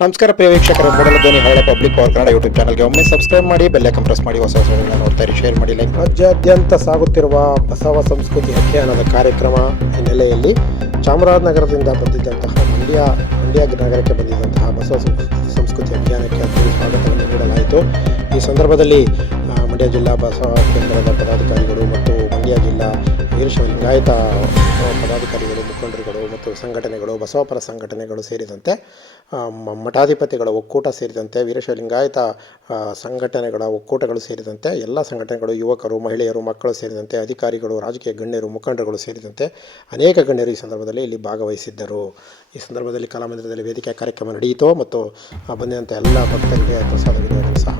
ನಮಸ್ಕಾರ ಪ್ರಿಯ ವೀಕ್ಷಕರು ಮೊದಲ ಧ್ವನಿ ಹಳೆ ಪಬ್ಲಿಕ್ ಪವರ್ ಕನ್ನಡ ಯೂಟ್ಯೂಬ್ ಚಾನಲ್ಗೆ ಒಮ್ಮೆ ಸಬ್ಸ್ಕ್ರೈಬ್ ಮಾಡಿ ಬೆಲ್ಲೈಕನ್ ಪ್ರೆಸ್ ಮಾಡಿ, ಹೊಸ ಹೊಸ ನೋಡ್ತಾರೆ ಶೇರ್ ಮಾಡಿ ಲೈಕ್ ರಾಜ್ಯಾದ್ಯಂತ ಸಾಗುತ್ತಿರುವ ಬಸವ ಸಂಸ್ಕೃತಿ ಅಭಿಯಾನದ ಕಾರ್ಯಕ್ರಮ ಹಿನ್ನೆಲೆಯಲ್ಲಿ ಚಾಮರಾಜನಗರದಿಂದ ಬಂದಿದ್ದಂತಹ ಮಂಡ್ಯ ಮಂಡ್ಯ ನಗರಕ್ಕೆ ಬಂದಿದ್ದಂತಹ ಬಸವ ಸಂಸ್ಕೃತಿ ಅಭಿಯಾನಕ್ಕೆ ಸ್ವಾಗತವನ್ನು ನೀಡಲಾಯಿತು. ಈ ಸಂದರ್ಭದಲ್ಲಿ ಮಂಡ್ಯ ಜಿಲ್ಲಾ ಬಸವ ಕೇಂದ್ರದ ಪದಾಧಿಕಾರಿಗಳು ಮತ್ತು ಮಂಡ್ಯ ಜಿಲ್ಲಾ ವೀರಶೈವ ಲಿಂಗಾಯತ ಪದಾಧಿಕಾರಿಗಳು, ಮುಖಂಡರುಗಳು ಮತ್ತು ಸಂಘಟನೆಗಳು ಬಸವಪರ ಸಂಘಟನೆಗಳು ಸೇರಿದಂತೆ ಮಠಾಧಿಪತಿಗಳ ಒಕ್ಕೂಟ ಸೇರಿದಂತೆ, ವೀರಶೈವ ಲಿಂಗಾಯತ ಸಂಘಟನೆಗಳ ಒಕ್ಕೂಟಗಳು ಸೇರಿದಂತೆ, ಎಲ್ಲ ಸಂಘಟನೆಗಳು, ಯುವಕರು, ಮಹಿಳೆಯರು, ಮಕ್ಕಳು ಸೇರಿದಂತೆ, ಅಧಿಕಾರಿಗಳು, ರಾಜಕೀಯ ಗಣ್ಯರು, ಮುಖಂಡರುಗಳು ಸೇರಿದಂತೆ ಅನೇಕ ಗಣ್ಯರು ಈ ಸಂದರ್ಭದಲ್ಲಿ ಇಲ್ಲಿ ಭಾಗವಹಿಸಿದ್ದರು. ಈ ಸಂದರ್ಭದಲ್ಲಿ ಕಲಾಮಂದಿರದಲ್ಲಿ ವೇದಿಕೆ ಕಾರ್ಯಕ್ರಮ ನಡೆಯಿತು ಮತ್ತು ಬಂದಿದಂಥ ಎಲ್ಲ ಭಕ್ತರಿಗೆ ಪ್ರಸಾದ ವಿನಿಯೋಗ ಸಹ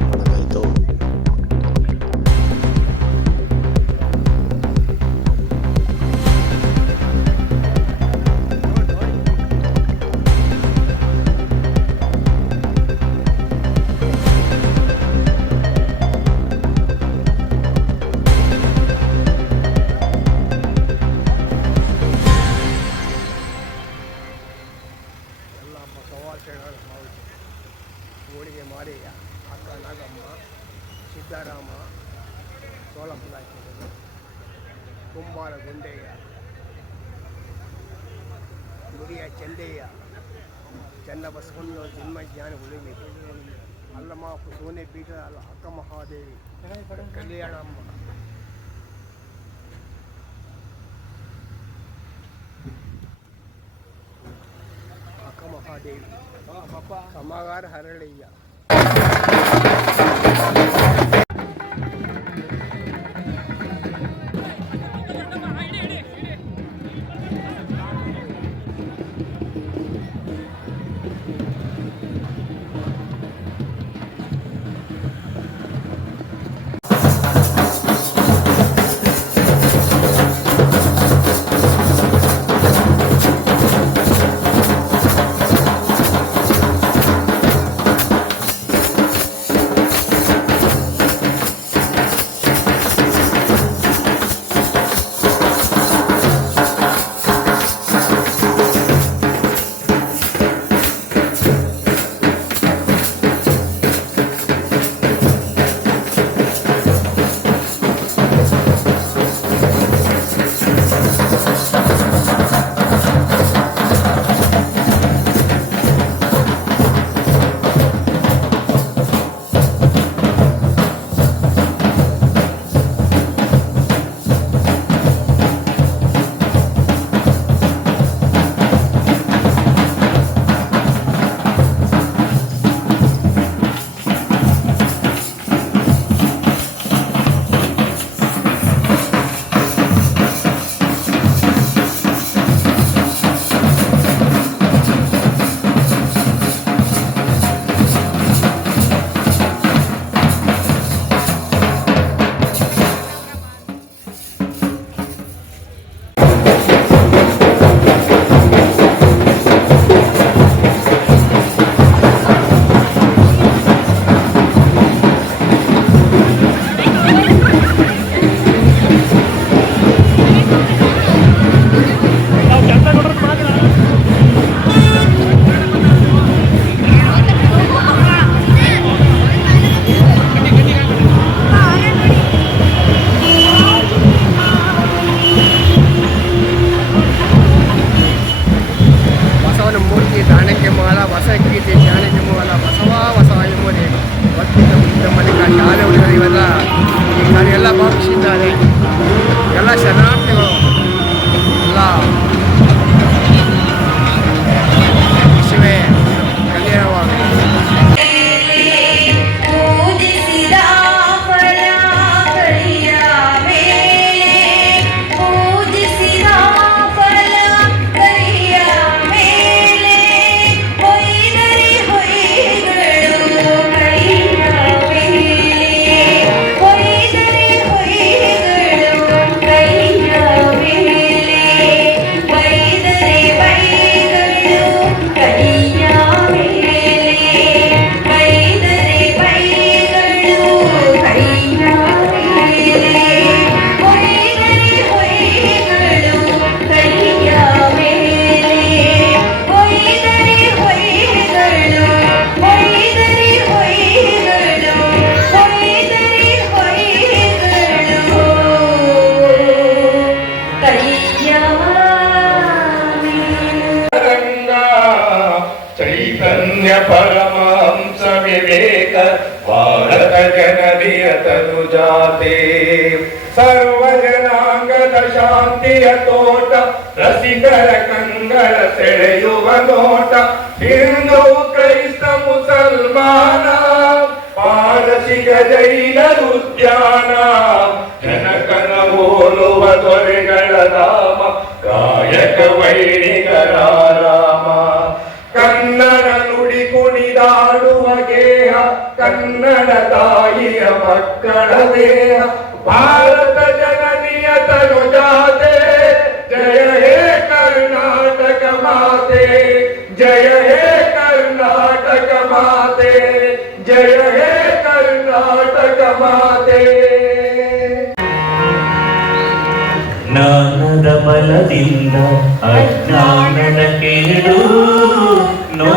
శ్రీకాళ అక్క మహాదేవి కళ్యాణమ్మ అక్క మహాదేవి అమ్మగారు ಶಾಂತಿಯ ತೋಟ, ರಸಿಕರ ಕಂಗಳ ಸೆಳೆಯುವ ನೋಟ. ಹಿಂದೂ ಕ್ರೈಸ್ತ ಮುಸಲ್ಮಾನ ಪಾರಸಿಕ ಜೈನ ಉದ್ಯಾನ. ಜನಕನ ಓಲುವ ದೊರೆಗಳ ರಾಮ ಕಾಯಕ ವೈಣಿಗರ ರಾಮ ಕನ್ನಡ ನುಡಿ ಕುಣಿದಾಡುವ ಗೇಹ, ಕನ್ನಡ ತಾಯಿಯ ಮಕ್ಕಳ ದೇಹ. ಭಾರತ ಜನನಿಯ ತನು ಜಾತೆ ಜಯ ಹೇ ಕರ್ನಾಟಕ ಮಾತೆ ಜಯ ಹೇ ಕರ್ನಾಟಕ ಮಾತೆ ಜಯ ಹೇ ಕರ್ನಾಟಕ ಮಾತೆ ಜ್ಞಾನದ ಬಲದಿಂದ ಅಜ್ಞಾನದ ಕೇಳು ನೋಡಯ್ಯ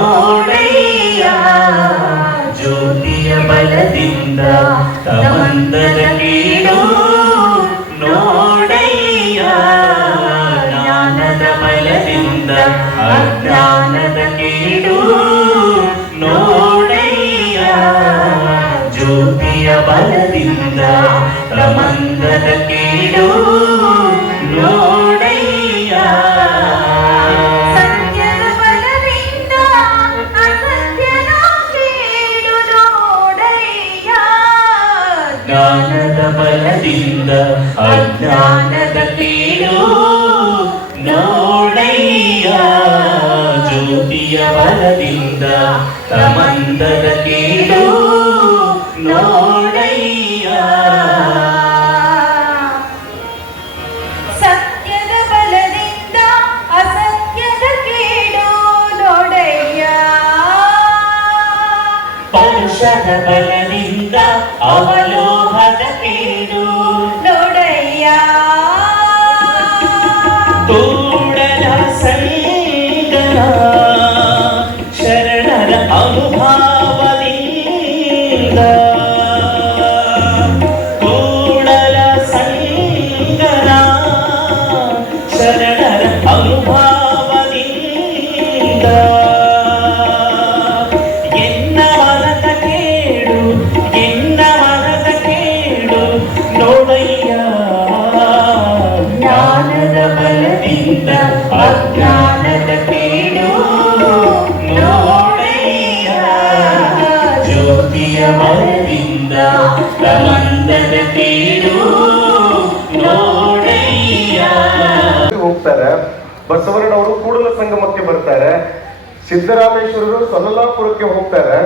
ಪ್ರಮಂದದ ಕೇಳು ನೋಡಯ್ಯ. ಸತ್ಯದ ಬಲದಿಂದ ಅಸತ್ಯದ ಕೇಳು ನೋಡಯ್ಯ. ಪರುಷದ ಬಲದಿಂದ ಹೋಗ್ತಾರೆ ಬಸವಣ್ಣನವರು ಕೂಡಲ ಸಂಗಮಕ್ಕೆ ಬರ್ತಾರೆ. ಸಿದ್ದರಾಮೇಶ್ವರರು ಸೊಲ್ಲಾಪುರಕ್ಕೆ ಹೋಗ್ತಾರೆ.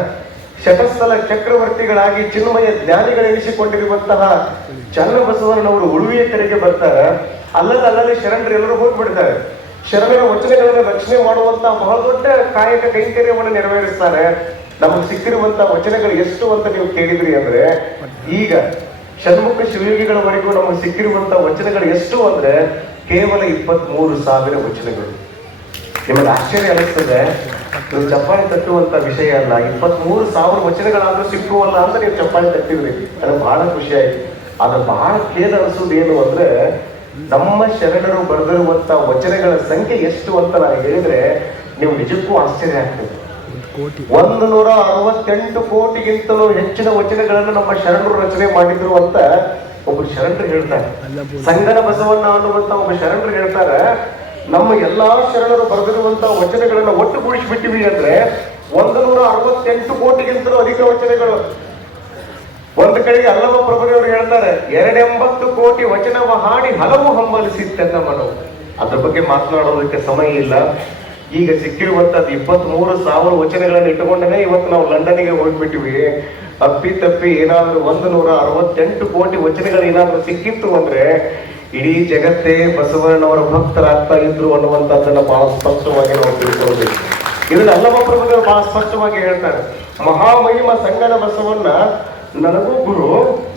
ಶತಸ್ಥಲ ಚಕ್ರವರ್ತಿಗಳಾಗಿ ಚಿನ್ಮಯ ಜ್ಞಾನಿಗಳೆನಿಸಿಕೊಂಡಿರುವಂತಹ ಚನ್ನಬಸವಣ್ಣನವರು ಉಳುವಿಯ ಕಡೆಗೆ ಬರ್ತಾರೆ. ಅಲ್ಲದ ಅಲ್ಲಲ್ಲಿ ಶರಣರು ಎಲ್ಲರೂ ಹೋಗ್ಬಿಡ್ತಾರೆ. ಶರಣರ ವಚನಗಳನ್ನು ರಕ್ಷಣೆ ಮಾಡುವಂತಹ ಬಹಳ ದೊಡ್ಡ ಕಾಯಕ ಕೈಂಕರ್ಯವನ್ನು ನೆರವೇರಿಸ್ತಾರೆ. ನಮಗೆ ಸಿಕ್ಕಿರುವಂತಹ ವಚನಗಳು ಎಷ್ಟು ಅಂತ ನೀವು ಕೇಳಿದ್ರಿ ಅಂದ್ರೆ, ಈಗ ಷಣ್ಮುಖ ಶಿವಯೋಗಿಗಳವರೆಗೂ ನಮಗೆ ಸಿಕ್ಕಿರುವಂತಹ ವಚನಗಳು ಎಷ್ಟು ಅಂದ್ರೆ ಕೇವಲ ಇಪ್ಪತ್ತ್ ಮೂರು ಸಾವಿರ ವಚನಗಳು. ನಿಮಗೆ ಆಶ್ಚರ್ಯ ಅನಿಸ್ತದೆ? ನೀವು ಚಪ್ಪಾಳೆ ತಟ್ಟುವಂತ ವಿಷಯ ಅಲ್ಲ. ಇಪ್ಪತ್ತ್ ಮೂರು ಸಾವಿರ ವಚನಗಳಾದ್ರೂ ಸಿಕ್ಕುವಲ್ಲ ಅಂತ ನೀವು ಚಪ್ಪಾಳೆ ತಟ್ಟಿದ್ರಿ. ನನಗೆ ಬಹಳ ಖುಷಿ ಆಯ್ತು ಆದ್ರೆ ಬಹಳ ಖೇದ ಅನಿಸೋದು ಏನು ಅಂದ್ರೆ ನಮ್ಮ ಶರಣರು ಬರೆದಿರುವಂತ ವಚನಗಳ ಸಂಖ್ಯೆ ಎಷ್ಟು ಅಂತ ನಾನು ಹೇಳಿದ್ರೆ ನೀವು ನಿಜಕ್ಕೂ ಆಶ್ಚರ್ಯ ಆಗ್ತದೆ. ಒಂದು ನೂರ ಅರವತ್ತೆಂಟು ಕೋಟಿಗಿಂತಲೂ ಹೆಚ್ಚಿನ ವಚನಗಳನ್ನು ನಮ್ಮ ಶರಣರು ರಚನೆ ಮಾಡಿದ್ರು ಅಂತ ಒಬ್ಬರು ಶರಣರು ಹೇಳ್ತಾರೆ. ಸಂಗನ ಬಸವಣ್ಣ ಅನ್ನುವಂತ ಒಬ್ಬ ಶರಣರು ಹೇಳ್ತಾರೆ ನಮ್ಮ ಎಲ್ಲಾ ಶರಣರು ಬರೆದಿರುವಂತಹ ವಚನಗಳನ್ನ ಒಟ್ಟುಗೂಡಿಸಿಬಿಟ್ಟಿವಿ ಅಂದ್ರೆ ಒಂದು ನೂರ ಅರವತ್ತೆಂಟು ಕೋಟಿಗಿಂತಲೂ ಅಧಿಕ ವಚನಗಳು. ಒಂದು ಕಡೆಗೆ ಅಲ್ಲವ ಪ್ರಭುದೇವರು ಹೇಳ್ತಾರೆ ಎರಡೆಂಬತ್ತು ಕೋಟಿ ವಚನವ ಹಾಡಿ ಹಲವು ಹಂಬಲಿಸಿತ್ತೆಂದ ಮನವು ಅದ್ರ ಬಗ್ಗೆ ಮಾತನಾಡೋದಕ್ಕೆ ಸಮಯ ಇಲ್ಲ. ಈಗ ಸಿಕ್ಕಿರುವಂತದ್ದು ಇಪ್ಪತ್ತ್ ಮೂರು ಸಾವಿರ ವಚನಗಳನ್ನು ಇಟ್ಟುಕೊಂಡೇ ಇವತ್ತು ನಾವು ಲಂಡನ್ಗೆ ಹೋಗ್ಬಿಟ್ಟಿವಿ. ಅಪ್ಪಿ ತಪ್ಪಿ ಏನಾದ್ರೂ ಒಂದು ನೂರ ಅರವತ್ತೆಂಟು ಕೋಟಿ ವಚನಗಳು ಏನಾದರೂ ಸಿಕ್ಕಿತ್ತು ಅಂದ್ರೆ ಇಡೀ ಜಗತ್ತೇ ಬಸವಣ್ಣವರ ಭಕ್ತರಾಗ್ತಾ ಇದ್ರು ಅನ್ನುವಂಥದ್ದನ್ನ ಬಹಳ ಸ್ಪಷ್ಟವಾಗಿ ನಾವು ತಿಳ್ಕೊಳ್ಬೇಕು. ಇದನ್ನ ಅಲ್ಲಮ್ಮ ಪ್ರಭುಗಳು ಬಹಳ ಸ್ಪಷ್ಟವಾಗಿ ಹೇಳ್ತಾರೆ. ಮಹಾಮಹಿಮ ಸಂಗನ ಬಸವಣ್ಣ, ನನಗೂ ಗುರು,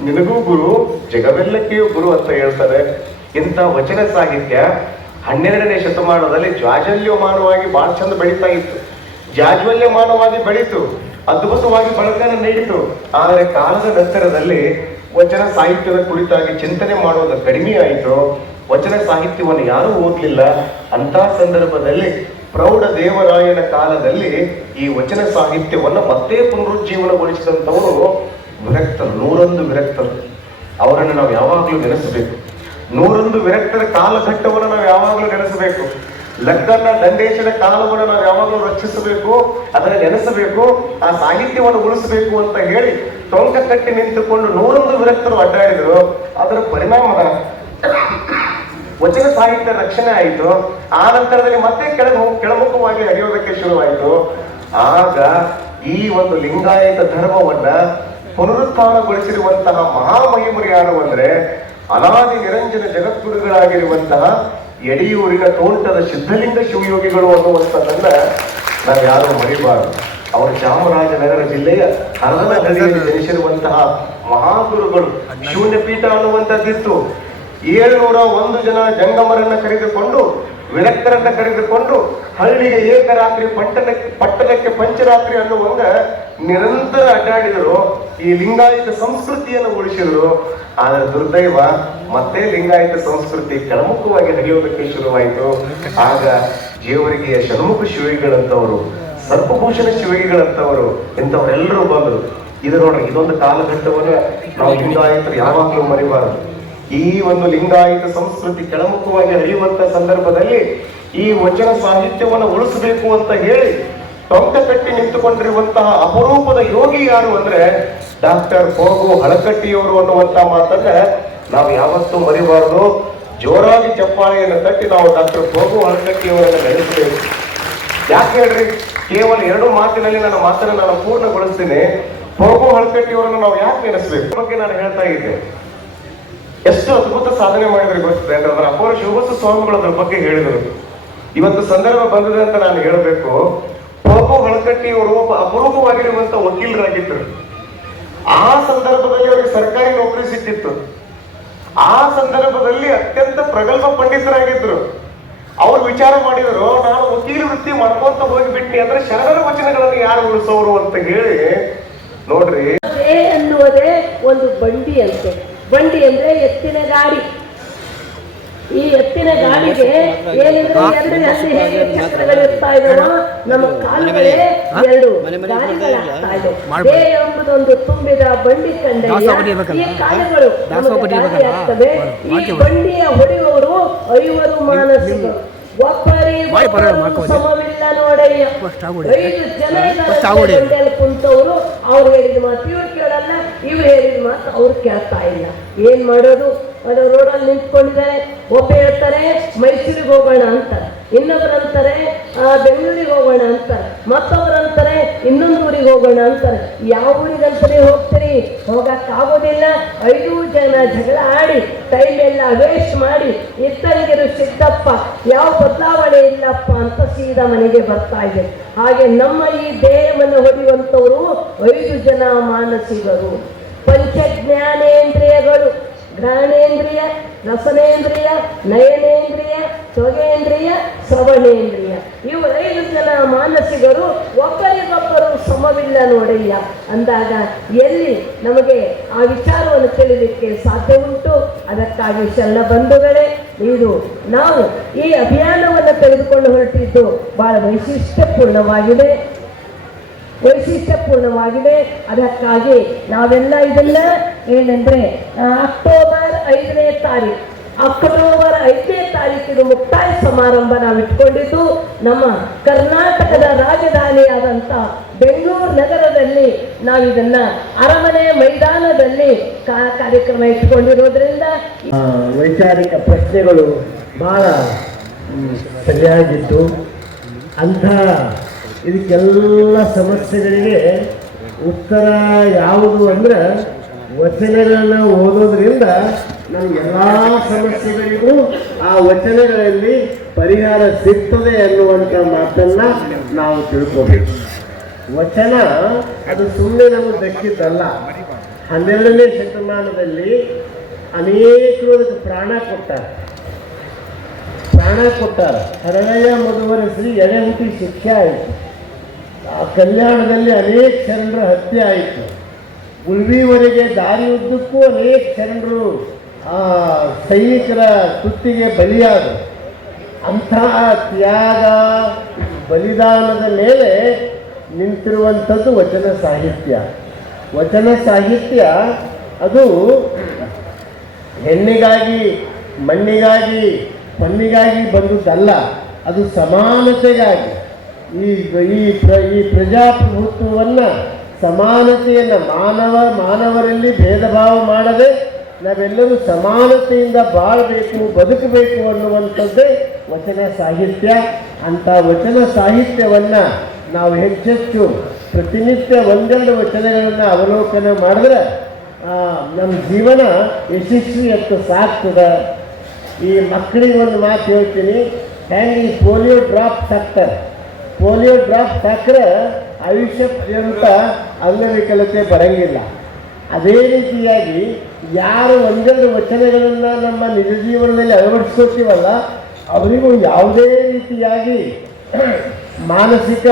ನಿನಗೂ ಗುರು, ಜಗವೆಲ್ಲಕ್ಕೆಯೂ ಗುರು ಅಂತ ಹೇಳ್ತಾರೆ. ಇಂಥ ವಚನ ಸಾಹಿತ್ಯ ಹನ್ನೆರಡನೇ ಶತಮಾನದಲ್ಲಿ ಜಾಜಲ್ಯಮಾನವಾಗಿ ಬಹಳ ಚಂದ ಬೆಳೀತಾ ಇತ್ತು. ಜಾಜ್ವಲ್ಯಮಾನವಾಗಿ ಬೆಳೀತು. ಅದ್ಭುತವಾಗಿ ಬಳಕೆಯನ್ನು ನೀಡಿತು ಆದರೆ ಕಾಲದ ನಂತರದಲ್ಲಿ ವಚನ ಸಾಹಿತ್ಯದ ಕುರಿತಾಗಿ ಚಿಂತನೆ ಮಾಡುವುದು ಕಡಿಮೆ ಆಯಿತು. ವಚನ ಸಾಹಿತ್ಯವನ್ನು ಯಾರೂ ಓದಲಿಲ್ಲ. ಅಂತ ಸಂದರ್ಭದಲ್ಲಿ ಪ್ರೌಢ ದೇವರಾಯನ ಕಾಲದಲ್ಲಿ ಈ ವಚನ ಸಾಹಿತ್ಯವನ್ನು ಮತ್ತೆ ಪುನರುಜ್ಜೀವನಗೊಳಿಸಿದಂಥವರು ವಿರಕ್ತರು, ನೂರೊಂದು ವಿರಕ್ತರು. ಅವರನ್ನು ನಾವು ಯಾವಾಗಲೂ ನೆನೆಸಬೇಕು. ನೂರೊಂದು ವಿರಕ್ತರ ಕಾಲಘಟ್ಟವನ್ನು ನಾವು ಯಾವಾಗಲೂ ನೆನೆಸಬೇಕು. ಲಕ್ಕನ್ನ ದಂಡೇಶನ ಕಾಲವನ್ನು ನಾವು ಯಾವಾಗಲೂ ರಕ್ಷಿಸಬೇಕು, ಅದನ್ನು ನೆನೆಸಬೇಕು, ಆ ಸಾಹಿತ್ಯವನ್ನು ಉಳಿಸಬೇಕು ಅಂತ ಹೇಳಿ ಟೊಂಕ ಕಟ್ಟಿ ನಿಂತುಕೊಂಡು ನೂರೊಂದು ವಿರಕ್ತರು ಅಡ್ಡಾಡಿದ್ರು. ಅದರ ಪರಿಣಾಮ ವಚನ ಸಾಹಿತ್ಯ ರಕ್ಷಣೆ ಆಯಿತು. ಆ ನಂತರದಲ್ಲಿ ಮತ್ತೆ ಹೋಗಿ ಕೆಳಮುಖವಾಗಿ ಹರಿಯೋದಕ್ಕೆ ಶುರುವಾಯಿತು. ಆಗ ಈ ಒಂದು ಲಿಂಗಾಯತ ಧರ್ಮವನ್ನ ಪುನರುತ್ಥಾನಗೊಳಿಸಿರುವಂತಹ ಮಹಾಮಹಿಮರು ಯಾರು ಅಂದ್ರೆ ಅನಾದಿ ನಿರಂಜನ ಜಗದ್ಗುರುಗಳಾಗಿರುವಂತಹ ಯಡಿಯೂರಿನ ತೋಂಟದ ಸಿದ್ಧಲಿಂಗ ಶಿವಯೋಗಿಗಳು ಅನ್ನುವಂಥದ್ದನ್ನ ನಾವು ಯಾರು ಮರಿಬಾರದು. ಅವರು ಚಾಮರಾಜನಗರ ಜಿಲ್ಲೆಯ ಹರದನಹಳ್ಳಿಯಲ್ಲಿ ಜನಿಸಿರುವಂತಹ ಮಹಾಗುರುಗಳು. ಶೂನ್ಯ ಪೀಠ ಅನ್ನುವಂಥದ್ದಿತ್ತು. ಏಳ್ನೂರ ಒಂದು ಜನ ಜಂಗಮರನ್ನ ಕರೆದುಕೊಂಡು ವಿರಕ್ತರನ್ನ ಕರೆದುಕೊಂಡು ಹಳ್ಳಿಗೆ ಏಕರಾತ್ರಿ ಪಟ್ಟಣಕ್ಕೆ ಪಟ್ಟಣಕ್ಕೆ ಪಂಚರಾತ್ರಿ ಅನ್ನುವಂಗ ನಿರಂತರ ಅಡ್ಡಾಡಿದರು. ಈ ಲಿಂಗಾಯತ ಸಂಸ್ಕೃತಿಯನ್ನು ಉಳಿಸಿದ್ರು. ಆದರೆ ದುರ್ದೈವ ಮತ್ತೆ ಲಿಂಗಾಯತ ಸಂಸ್ಕೃತಿ ಕೆಳಮುಖವಾಗಿ ಹರಿಯೋದಕ್ಕೆ ಶುರುವಾಯಿತು. ಆಗ ಜೇವರಿಗೆಯ ಷಣ್ಮುಖ ಶಿವಗಿಗಳಂತವರು ಸರ್ಪಭೂಷಣ ಶಿವಗಿಗಳಂತವರು ಇಂಥವರೆಲ್ಲರೂ ಬಂದರು. ಇದು ನೋಡ್ರಿ, ಇದೊಂದು ಕಾಲಘಟ್ಟವನ್ನು ನಾವು ಲಿಂಗಾಯತರು ಯಾವಾಗಲೂ ಮರಿಬಾರದು. ಈ ಒಂದು ಲಿಂಗಾಯತ ಸಂಸ್ಕೃತಿ ಕೆಳಮುಖವಾಗಿ ಹರಿಯುವಂತ ಸಂದರ್ಭದಲ್ಲಿ ಈ ವಚನ ಸಾಹಿತ್ಯವನ್ನು ಉಳಿಸಬೇಕು ಅಂತ ಹೇಳಿ ಟೊಂಕ ಕಟ್ಟಿ ನಿಂತುಕೊಂಡಿರುವಂತಹ ಅಪರೂಪದ ಯೋಗಿ ಯಾರು ಅಂದ್ರೆ ಡಾಕ್ಟರ್ ಕೋಗು ಹಳಕಟ್ಟಿಯವರು ಅನ್ನುವಂತ ಮಾತನ್ನ ನಾವು ಯಾವತ್ತೂ ಮರಿಬಾರದು. ಜೋರಾಗಿ ಚಪ್ಪಾಳೆಯನ್ನು ತಟ್ಟಿ ನಾವು ಡಾಕ್ಟರ್ ಕೋಗು ಹಳಕಟ್ಟಿಯವರನ್ನು ನಡೆಸ್ತೇವೆ ಯಾಕೆ ಹೇಳ್ರಿ? ಕೇವಲ ಎರಡು ಮಾತಿನಲ್ಲಿ ನನ್ನ ಮಾತನ್ನು ನಾನು ಪೂರ್ಣಗೊಳಿಸ್ತೀನಿ. ಕೋಗು ಹಳಕಟ್ಟಿಯವರನ್ನು ನಾವು ಯಾಕೆ ನೆನೆಸ್ಬೇಕು? ಬಗ್ಗೆ ನಾನು ಹೇಳ್ತಾ ಇದ್ದೆ. ಎಷ್ಟು ಅದ್ಭುತ ಸಾಧನೆ ಮಾಡಿದ್ರೆ ಗೊತ್ತಿದೆ ಅಂದ್ರೆ ಅದರ ಅಪೂರ್ವ ಶಿವಬಸ ಸ್ವಾಮಿಗಳು ಅದ್ರ ಬಗ್ಗೆ ಹೇಳಿದರು. ಇವತ್ತು ಸಂದರ್ಭ ಬಂದಿದೆ ಅಂತ ನಾನು ಹೇಳಬೇಕು. ಪ್ರಭು ಹಳಕಟ್ಟಿ ಅವರು ಒಬ್ಬ ಅಪರೂಪವಾಗಿರುವಂತ ವಕೀಲರಾಗಿದ್ದರು. ಆ ಸಂದರ್ಭದಲ್ಲಿ ಅವರಿಗೆ ಸರ್ಕಾರಿ ನೌಕರಿ ಸಿಕ್ಕಿತ್ತು. ಆ ಸಂದರ್ಭದಲ್ಲಿ ಅತ್ಯಂತ ಪ್ರಗಲ್ಭ ಪಂಡಿತರಾಗಿದ್ದರು. ಅವ್ರು ವಿಚಾರ ಮಾಡಿದರು, ನಾನು ವಕೀಲ ವೃತ್ತಿ ಮಾಡ್ಕೊಂತ ಹೋಗಿಬಿಟ್ಟಿ ಅಂದ್ರೆ ಶರಣರ ವಚನಗಳನ್ನು ಯಾರು ಉಳಿಸೋರು? ಅಂತ ಹೇಳಿ, ನೋಡ್ರಿ. ಅನ್ನುವುದೇ ಒಂದು ಬಂಡಿ ಅಂತೆ. ಬಂಡಿ ಅಂದ್ರೆ ಎತ್ತಿನ ಗಾಡಿ. ಈ ಎತ್ತಿನ ಗಾಡಿಗೆ ಏನಿದ್ರೆ ಎರಡು ಅಲ್ಲಿ ಹೇಗೆ ಚಕ್ರಗಳಿರ್ತಾ ಇದಾವೋ ನಮ್ಮ ಕಾಲುಗಳೇ ಎರಡು ಗಾಡಿಗಳಾಗ್ತಾ ಇದೆ. ಎಂಬುದೊಂದು ತುಂಬಿದ ಬಂಡಿ ಕಂಡಯ್ಯ ಈ ಕಾಲುಗಳು ಆಗ್ತವೆ ಈ ಬಂಡಿಯ ಹೊಡೆಯುವವರು ಐವರು ಮಾನಸಿಕರು ಒಬ್ಬರಿಗೊಬ್ಬರು ಸಮವಿಲ್ಲ ನೋಡಯ್ಯ. ಐದು ಜನ ಕುಂತವರು ಅವ್ರು ಹೇಳಿದ ಮಾತು ಇವ್ರು ಹೇಳಿದ ಮಾತು ಅವ್ರು ಕೇಳ್ತಾ ಇಲ್ಲ. ಏನ್ ಮಾಡೋದು? ಅದು ರೋಡಲ್ಲಿ ನಿಂತ್ಕೊಂಡಿದ್ದಾರೆ. ಒಬ್ಬ ಹೇಳ್ತಾರೆ, ಮೈಸೂರಿಗೆ ಹೋಗೋಣ ಅಂತಾರೆ. ಇನ್ನೊಬ್ರು ಅಂತಾರೆ ಬೆಂಗಳೂರಿಗೆ ಹೋಗೋಣ ಅಂತಾರೆ. ಮತ್ತೊಬ್ರು ಅಂತಾರೆ, ಇನ್ನೊಂದು ಊರಿಗೆ ಹೋಗೋಣ ಅಂತಾರೆ. ಯಾವ ಊರಿಗಂತಲೇ ಹೋಗ್ತೀರಿ? ಹೋಗಕ್ ಆಗೋದಿಲ್ಲ. ಐದು ಜನ ಜಗಳ ಆಡಿ ಟೈಮ್ ಎಲ್ಲ ವೇಸ್ಟ್ ಮಾಡಿ ಇತ್ತಂಗಿರು ಸಿದ್ದಪ್ಪ, ಯಾವ ಬದಲಾವಣೆ ಇಲ್ಲಪ್ಪ ಅಂತ ಸೀದಾ ಮನೆಗೆ ಬರ್ತಾ ಇದೆ ಹಾಗೆ ನಮ್ಮ ಈ ದೇಹವನ್ನು ಹೊಡೆಯುವಂಥವರು ಐದು ಜನ ಮಾನಸಿಗರು ಪಂಚ ಜ್ಞಾನೇಂದ್ರಿಯಗಳು ಘ್ರಾಣೇಂದ್ರಿಯ, ರಸನೇಂದ್ರಿಯ, ನಯನೇಂದ್ರಿಯ ಸೊಗೇಂದ್ರಿಯ ಶ್ರವಣೇಂದ್ರಿಯ. ಇವು ಐದು ಜನ ಮಾನಸಿಗರು, ಒಬ್ಬರಿಗೊಬ್ಬರು ಸಮವಿಲ್ಲ ನೋಡಯ್ಯ. ಅಂದಾಗ ಎಲ್ಲಿ ನಮಗೆ ಆ ವಿಚಾರವನ್ನು ತಿಳಿಲಿಕ್ಕೆ ಸಾಧ್ಯ ಉಂಟು? ಅದಕ್ಕಾಗಿ ಶರಣ ಬಂಧುಗಳೇ, ಇದು ನಾವು ಈ ಅಭಿಯಾನವನ್ನು ತೆಗೆದುಕೊಂಡು ಹೊರಟಿದ್ದು ಬಹಳ ವೈಶಿಷ್ಟ್ಯಪೂರ್ಣವಾಗಿದೆ. ವೈಶಿಷ್ಟ್ಯಪೂರ್ಣವಾಗಿದೆ. ಅದಕ್ಕಾಗಿ ನಾವೆಲ್ಲ ಇದೆಲ್ಲ ಏನಂದ್ರೆ ಅಕ್ಟೋಬರ್ ಐದನೇ ತಾರೀಕು ಅಕ್ಟೋಬರ್ ಐದನೇ ತಾರೀಕಿನ ಮುಕ್ತಾಯ ಸಮಾರಂಭ ನಾವು ಇಟ್ಕೊಂಡಿದ್ದು ನಮ್ಮ ಕರ್ನಾಟಕದ ರಾಜಧಾನಿಯಾದಂಥ ಬೆಂಗಳೂರು ನಗರದಲ್ಲಿ ನಾವು ಇದನ್ನ ಅರಮನೆ ಮೈದಾನದಲ್ಲಿ ಕಾರ್ಯಕ್ರಮ ಇಟ್ಕೊಂಡಿರೋದ್ರಿಂದ ವೈಚಾರಿಕ ಪ್ರಶ್ನೆಗಳು ಬಹಳ ಸರಿಯಾಗಿತ್ತು ಅಂಥ ಇದಕ್ಕೆಲ್ಲ ಸಮಸ್ಯೆಗಳಿಗೆ ಉತ್ತರ ಯಾವುದು ಅಂದ್ರೆ ವಚನಗಳನ್ನು ಓದೋದ್ರಿಂದ ನಮ್ಮ ಎಲ್ಲ ಸಮಸ್ಯೆಗಳಿಗೂ ಆ ವಚನಗಳಲ್ಲಿ ಪರಿಹಾರ ಸಿಗ್ತದೆ ಅನ್ನುವಂಥ ಮಾತನ್ನ ನಾವು ತಿಳ್ಕೋಬೇಕು. ವಚನ ಅದು ಸುಮ್ಮನೆ ನಮಗೆ ದಕ್ಕಿದ್ದಲ್ಲ. ಹನ್ನೆರಡನೇ ಶತಮಾನದಲ್ಲಿ ಅನೇಕರು ಪ್ರಾಣ ಕೊಟ್ಟಾರ. ಪ್ರಾಣ ಕೊಟ್ಟಾರ. ಹರಳಯ್ಯ ಶ್ರೀ ಎಡೆಹುಟಿ ಶಿಕ್ಷೆ ಆಯಿತು. ಆ ಕಲ್ಯಾಣದಲ್ಲಿ ಅನೇಕ ಶರಣರ ಹತ್ಯೆ ಆಯಿತು. ಉಳ್ವಿವರೆಗೆ ದಾರಿಯುದ್ದಕ್ಕೂ ಅನೇಕ ಶರಣರು ಆ ಸೈನಿಕರ ತುತ್ತಿಗೆ ಬಲಿಯಾದರು. ಅಂಥ ತ್ಯಾಗ, ಬಲಿದಾನದ ಮೇಲೆ ನಿಂತಿರುವಂಥದ್ದು ವಚನ ಸಾಹಿತ್ಯ. ವಚನ ಸಾಹಿತ್ಯ ಅದು ಹೆಣ್ಣಿಗಾಗಿ, ಮಣ್ಣಿಗಾಗಿ, ಪಣ್ಣಿಗಾಗಿ ಬಂದುದಲ್ಲ ಅದು ಸಮಾನತೆಗಾಗಿ. ಈ ಈ ಪ್ರ ಈ ಪ್ರಜಾಪ್ರಭುತ್ವವನ್ನು ಸಮಾನತೆಯನ್ನು ಮಾನವ, ಮಾನವರಲ್ಲಿ ಭೇದ ಭಾವ ಮಾಡದೆ ನಾವೆಲ್ಲರೂ ಸಮಾನತೆಯಿಂದ ಬಾಳಬೇಕು, ಬದುಕಬೇಕು ಅನ್ನುವಂಥದ್ದೇ ವಚನ ಸಾಹಿತ್ಯ. ಅಂಥ ವಚನ ಸಾಹಿತ್ಯವನ್ನು ನಾವು ಹೆಚ್ಚೆಚ್ಚು ಪ್ರತಿನಿತ್ಯ ಒಂದೆರಡು ವಚನಗಳನ್ನು ಅವಲೋಕನ ಮಾಡಿದ್ರೆ ನಮ್ಮ ಜೀವನ ಯಶಸ್ವಿಯತ್ತ ಸಾಕ್ತದೆ ಈ ಮಕ್ಕಳಿಗೆ ಒಂದು ಮಾತು ಹೇಳ್ತೀನಿ. ಹೆಂಗೆ ಈ ಪೋಲಿಯೋ ಡ್ರಾಪ್ ಹಾಕ್ತಾರೆ ಪೋಲಿಯೋ ಡ್ರಾಪ್ ಹಾಕ್ರೆ ಆಯುಷ್ಯ ಪರ್ಯಂತ ಅಂಗವಿಕಲತೆ ಬರಂಗಿಲ್ಲ. ಅದೇ ರೀತಿಯಾಗಿ ಯಾರು ಒಂದೆರಡು ವಚನಗಳನ್ನು ನಮ್ಮ ನಿಜ ಜೀವನದಲ್ಲಿ ಅಳವಡಿಸ್ಕೋತೀವಲ್ಲ ಅವರಿಗೂ ಯಾವುದೇ ರೀತಿಯಾಗಿ ಮಾನಸಿಕ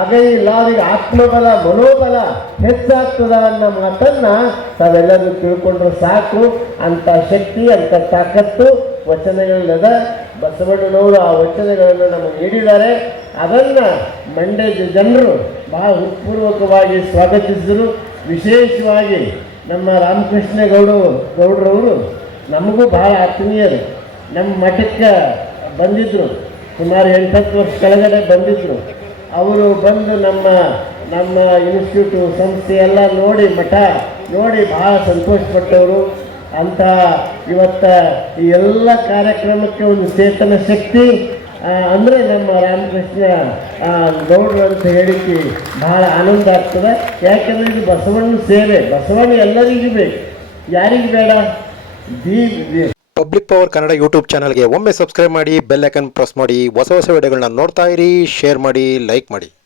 ಆಗೇ ಇಲ್ಲ, ಅವರಿಗೆ ಆತ್ಮಬಲ, ಮನೋಬಲ ಹೆಚ್ಚಾಗ್ತದ ಅನ್ನೋ ಮಾತನ್ನು ತಾವೆಲ್ಲರೂ ತಿಳ್ಕೊಂಡ್ರೆ ಸಾಕು. ಅಂಥ ಶಕ್ತಿ, ಅಂಥ ತಾಕತ್ತು ವಚನಗಳಿಲ್ಲದ ಬಸವಣ್ಣನವರು ಆ ವಚನಗಳನ್ನು ನಮಗೆ ನೀಡಿದ್ದಾರೆ. ಅದನ್ನು ಮಂಡ್ಯದ ಜನರು ಬಹಳ ಹೃತ್ಪೂರ್ವಕವಾಗಿ ಸ್ವಾಗತಿಸಿದರು. ವಿಶೇಷವಾಗಿ ನಮ್ಮ ರಾಮಕೃಷ್ಣ ಗೌಡ ಗೌಡ್ರವರು ನಮಗೂ ಬಹಳ ಆತ್ಮೀಯರು. ನಮ್ಮ ಮಠಕ್ಕೆ ಬಂದಿದ್ದರು ಸುಮಾರು ಎಂಟತ್ತು ವರ್ಷ ಕೆಳಗಡೆ ಬಂದಿದ್ದರು ಅವರು ಬಂದು ನಮ್ಮ ನಮ್ಮ ಇನ್ಸ್ಟಿಟ್ಯೂಟು ಸಂಸ್ಥೆ ಎಲ್ಲ ನೋಡಿ, ಮಠ ನೋಡಿ ಭಾಳ ಸಂತೋಷಪಟ್ಟವರು. ಅಂತ ಇವತ್ತ ಈ ಎಲ್ಲ ಕಾರ್ಯಕ್ರಮಕ್ಕೆ ಒಂದು ಚೇತನ ಶಕ್ತಿ ಅಂದರೆ ನಮ್ಮ ರಾಮಕೃಷ್ಣ ಗೌಡರು ಅಂತ ಹೇಳಿಕ್ಕೆ ಬಹಳ ಆನಂದ ಆಗ್ತದೆ. ಯಾಕಂದರೆ ಇದು ಬಸವಣ್ಣ ಸೇವೆ. ಬಸವಣ್ಣ ಎಲ್ಲರಿಗೂ ಬೇಕು. ಯಾರಿಗೆ ಬೇಡ? The- public power Kannada YouTube ಚಾನಲ್ಗೆ ಒಮ್ಮೆ ಸಬ್ಸ್ಕ್ರೈಬ್ ಮಾಡಿ, ಬೆಲ್ ಐಕನ್ ಪ್ರೆಸ್ ಮಾಡಿ, ಹೊಸ ಹೊಸ ವಿಡಿಯೋಗಳನ್ನ ನೋಡ್ತಾ ಇರಿ, ಶೇರ್ ಮಾಡಿ, ಲೈಕ್ ಮಾಡಿ.